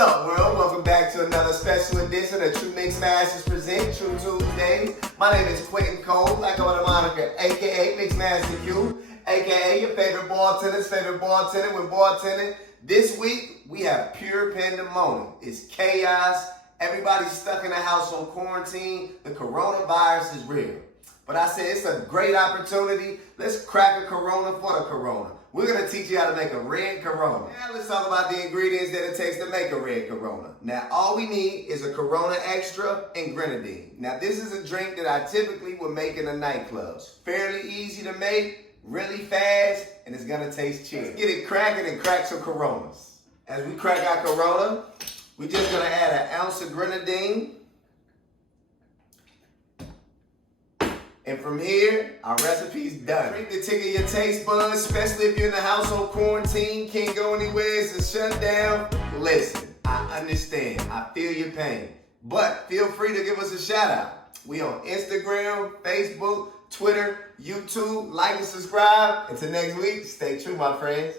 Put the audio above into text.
up, world? Welcome back to another special edition of True Mix Masters Present True Tuesdays. My name is Quentin Cole. I go to moniker, aka Mixmaster Q, aka your favorite bartender's favorite bartender when bartending. This week we have pure pandemonium. It's chaos. Everybody's stuck in the house on quarantine. The coronavirus is real. But I said it's a great opportunity. Let's crack a Corona for the Corona. We're going to teach you how to make a red Corona. Now let's talk about the ingredients that it takes to make a red Corona. Now all we need is a Corona Extra and grenadine. Now this is a drink that I typically would make in the nightclubs. Fairly easy to make, really fast, and it's going to taste chill. Let's get it cracking and crack some Coronas. As we crack our Corona, we're just going to add an ounce of grenadine. And from here, our recipe's done. Drink to tickle your taste buds, especially if you're in the house on quarantine, can't go anywhere, it's a shutdown. Listen, I understand, I feel your pain, but feel free to give us a shout out. We on Instagram, Facebook, Twitter, YouTube, like and subscribe. Until next week, stay true, my friends.